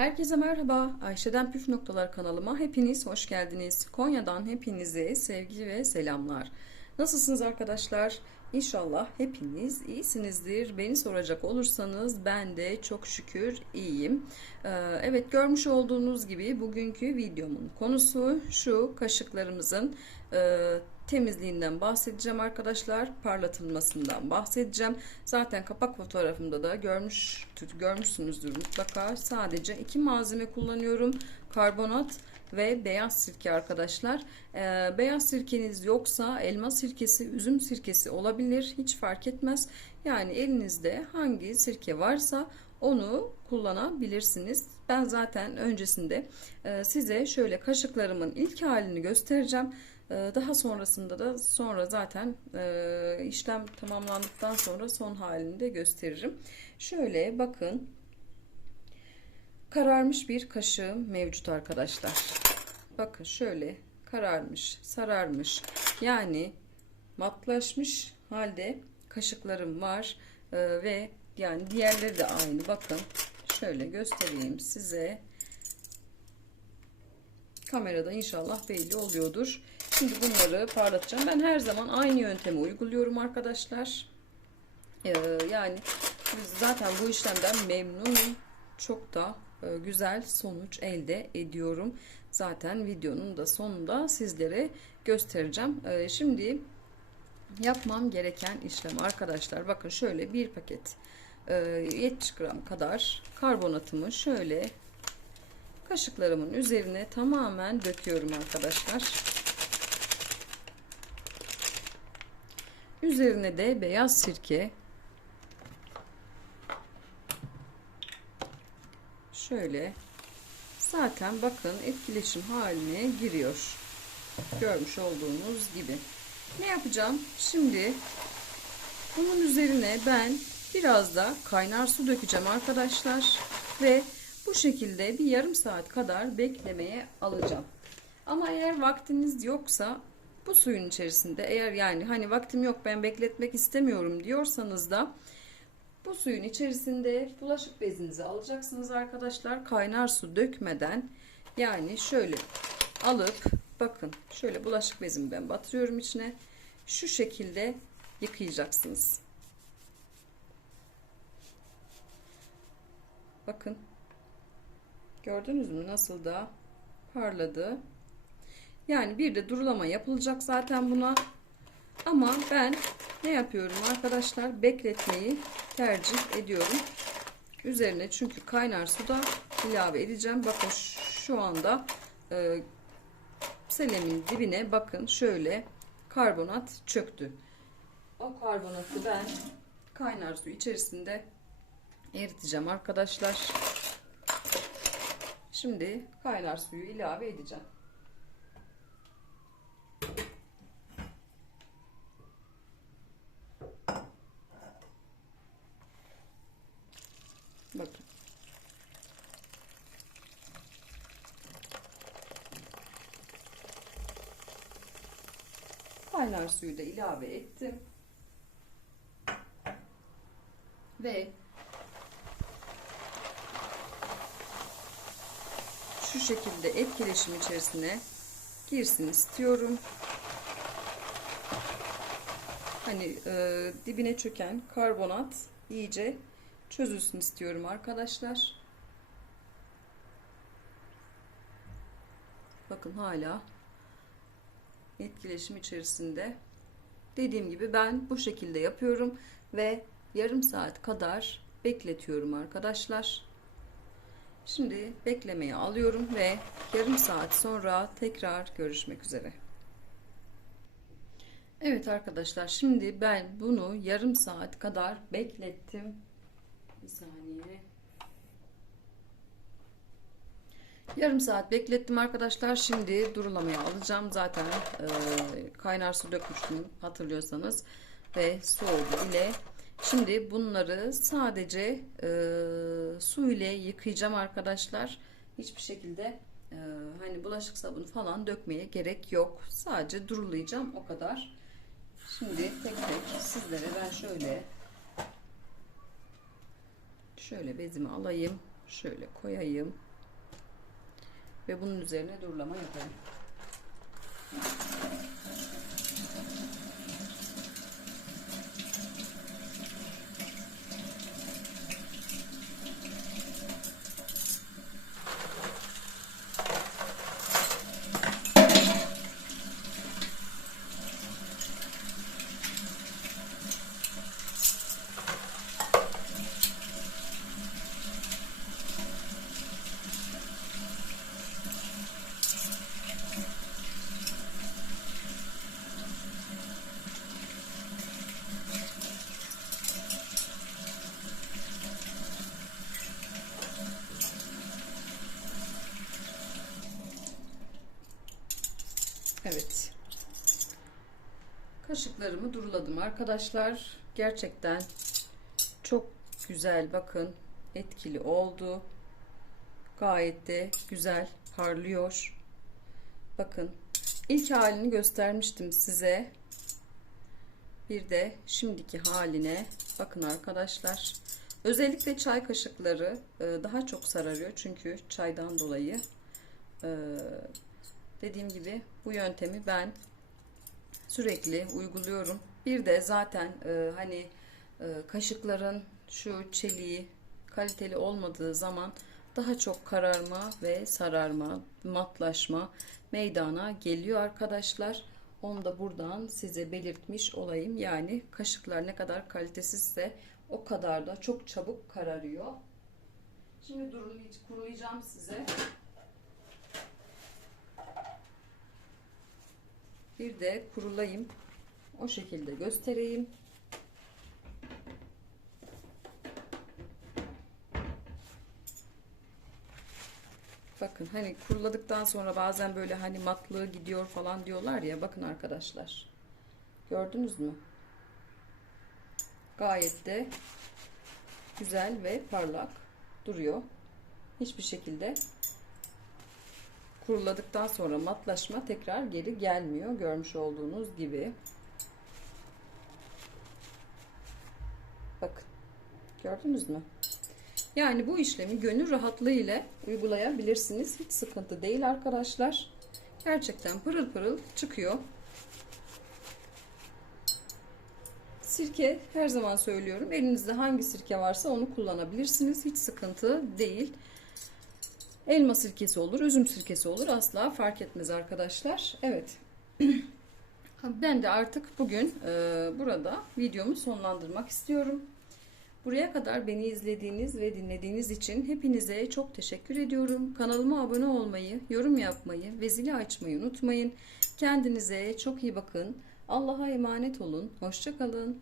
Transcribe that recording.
Herkese merhaba. Ayşe'den Püf Noktalar kanalıma hepiniz hoş geldiniz. Konya'dan hepinize sevgi ve selamlar. Nasılsınız arkadaşlar? İnşallah hepiniz iyisinizdir. Beni soracak olursanız ben de çok şükür iyiyim. Ee, evet görmüş olduğunuz gibi bugünkü videomun konusu şu kaşıklarımızın e, temizliğinden bahsedeceğim arkadaşlar. Parlatılmasından bahsedeceğim. Zaten kapak fotoğrafımda da görmüş görmüşsünüzdür mutlaka. Sadece iki malzeme kullanıyorum. Karbonat ve beyaz sirke arkadaşlar. Ee, beyaz sirkeniz yoksa elma sirkesi, üzüm sirkesi olabilir. Hiç fark etmez. Yani elinizde hangi sirke varsa onu kullanabilirsiniz. Ben zaten öncesinde e, size şöyle kaşıklarımın ilk halini göstereceğim. E, daha sonrasında da sonra zaten e, işlem tamamlandıktan sonra son halini de gösteririm. Şöyle bakın kararmış bir kaşığım mevcut arkadaşlar. Bakın şöyle kararmış, sararmış. Yani matlaşmış halde kaşıklarım var ee, ve yani diğerleri de aynı. Bakın şöyle göstereyim size. Kamerada inşallah belli oluyordur. Şimdi bunları parlatacağım. Ben her zaman aynı yöntemi uyguluyorum arkadaşlar. Ee, yani zaten bu işlemden memnunum. Çok da e, güzel sonuç elde ediyorum. Zaten videonun da sonunda sizlere göstereceğim. E, şimdi yapmam gereken işlem arkadaşlar. Bakın şöyle bir paket 70 e, gram kadar karbonatımı şöyle kaşıklarımın üzerine tamamen döküyorum arkadaşlar. Üzerine de beyaz sirke şöyle zaten bakın etkileşim haline giriyor. Görmüş olduğunuz gibi. Ne yapacağım? Şimdi bunun üzerine ben biraz da kaynar su dökeceğim arkadaşlar ve bu şekilde bir yarım saat kadar beklemeye alacağım. Ama eğer vaktiniz yoksa bu suyun içerisinde eğer yani hani vaktim yok ben bekletmek istemiyorum diyorsanız da bu suyun içerisinde bulaşık bezinizi alacaksınız arkadaşlar. Kaynar su dökmeden yani şöyle alıp bakın şöyle bulaşık bezimi ben batırıyorum içine. Şu şekilde yıkayacaksınız. Bakın. Gördünüz mü nasıl da parladı. Yani bir de durulama yapılacak zaten buna. Ama ben ne yapıyorum arkadaşlar? Bekletmeyi tercih ediyorum. Üzerine çünkü kaynar suda ilave edeceğim. Bakın şu anda e, selemin dibine bakın şöyle karbonat çöktü. O karbonatı ben kaynar su içerisinde eriteceğim arkadaşlar. Şimdi kaynar suyu ilave edeceğim. Bakın. Kaynar suyu da ilave ettim. Ve şu şekilde etkileşim içerisine girsin istiyorum. Hani e, dibine çöken karbonat iyice çözülsün istiyorum arkadaşlar. Bakın hala etkileşim içerisinde. Dediğim gibi ben bu şekilde yapıyorum ve yarım saat kadar bekletiyorum arkadaşlar. Şimdi beklemeye alıyorum ve yarım saat sonra tekrar görüşmek üzere. Evet arkadaşlar şimdi ben bunu yarım saat kadar beklettim. Bir saniye. Yarım saat beklettim arkadaşlar. Şimdi durulamaya alacağım. Zaten e, kaynar su dökmüştüm hatırlıyorsanız. Ve soğudu bile. Şimdi bunları sadece e, su ile yıkayacağım arkadaşlar. Hiçbir şekilde e, hani bulaşık sabunu falan dökmeye gerek yok. Sadece durulayacağım o kadar. Şimdi tek tek sizlere ben şöyle Şöyle bezimi alayım. Şöyle koyayım. Ve bunun üzerine durulama yaparım. Evet. Kaşıklarımı duruladım arkadaşlar. Gerçekten çok güzel bakın etkili oldu. Gayet de güzel parlıyor. Bakın ilk halini göstermiştim size. Bir de şimdiki haline bakın arkadaşlar. Özellikle çay kaşıkları e, daha çok sararıyor çünkü çaydan dolayı e, dediğim gibi bu yöntemi ben sürekli uyguluyorum. Bir de zaten e, hani e, kaşıkların şu çeliği kaliteli olmadığı zaman daha çok kararma ve sararma, matlaşma meydana geliyor arkadaşlar. Onu da buradan size belirtmiş olayım. Yani kaşıklar ne kadar kalitesizse o kadar da çok çabuk kararıyor. Şimdi durulay- kurulayacağım size. Bir de kurulayım. O şekilde göstereyim. Bakın hani kuruladıktan sonra bazen böyle hani matlığı gidiyor falan diyorlar ya. Bakın arkadaşlar. Gördünüz mü? Gayet de güzel ve parlak duruyor. Hiçbir şekilde kuruladıktan sonra matlaşma tekrar geri gelmiyor. Görmüş olduğunuz gibi. Bakın. Gördünüz mü? Yani bu işlemi gönül rahatlığı ile uygulayabilirsiniz. Hiç sıkıntı değil arkadaşlar. Gerçekten pırıl pırıl çıkıyor. Sirke her zaman söylüyorum. Elinizde hangi sirke varsa onu kullanabilirsiniz. Hiç sıkıntı değil. Elma sirkesi olur, üzüm sirkesi olur. Asla fark etmez arkadaşlar. Evet. Ben de artık bugün e, burada videomu sonlandırmak istiyorum. Buraya kadar beni izlediğiniz ve dinlediğiniz için hepinize çok teşekkür ediyorum. Kanalıma abone olmayı, yorum yapmayı ve zili açmayı unutmayın. Kendinize çok iyi bakın. Allah'a emanet olun. Hoşçakalın.